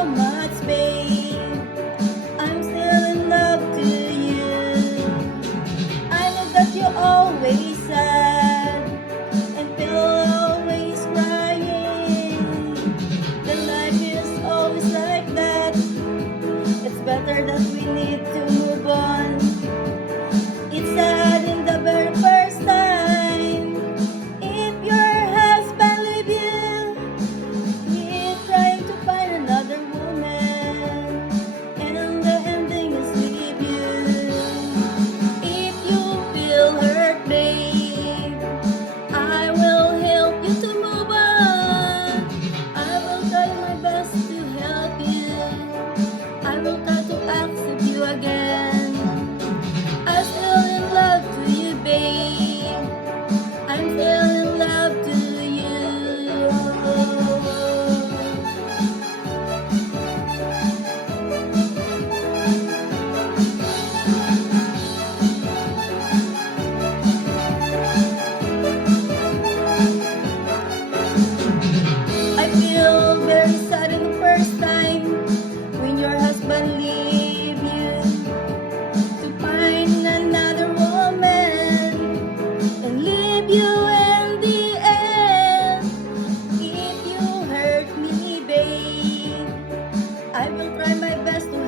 so much, babe. I'm still in love to you. I know that you're always sad and feel always crying. The life is always like that. It's better that we need to move on. It's sad in the very first time. If your husband leave you, he's trying to find another woman, and the ending is leave you. If you feel hurt, babe, I will help you to move on. I will try my best to help you. I will try to accept you again. I'm still in love to you, babe. I'm still in love to you. I feel very sad in the first time when your husband leave you to find another woman and leave you in the end. If you hurt me, babe, I will try my best to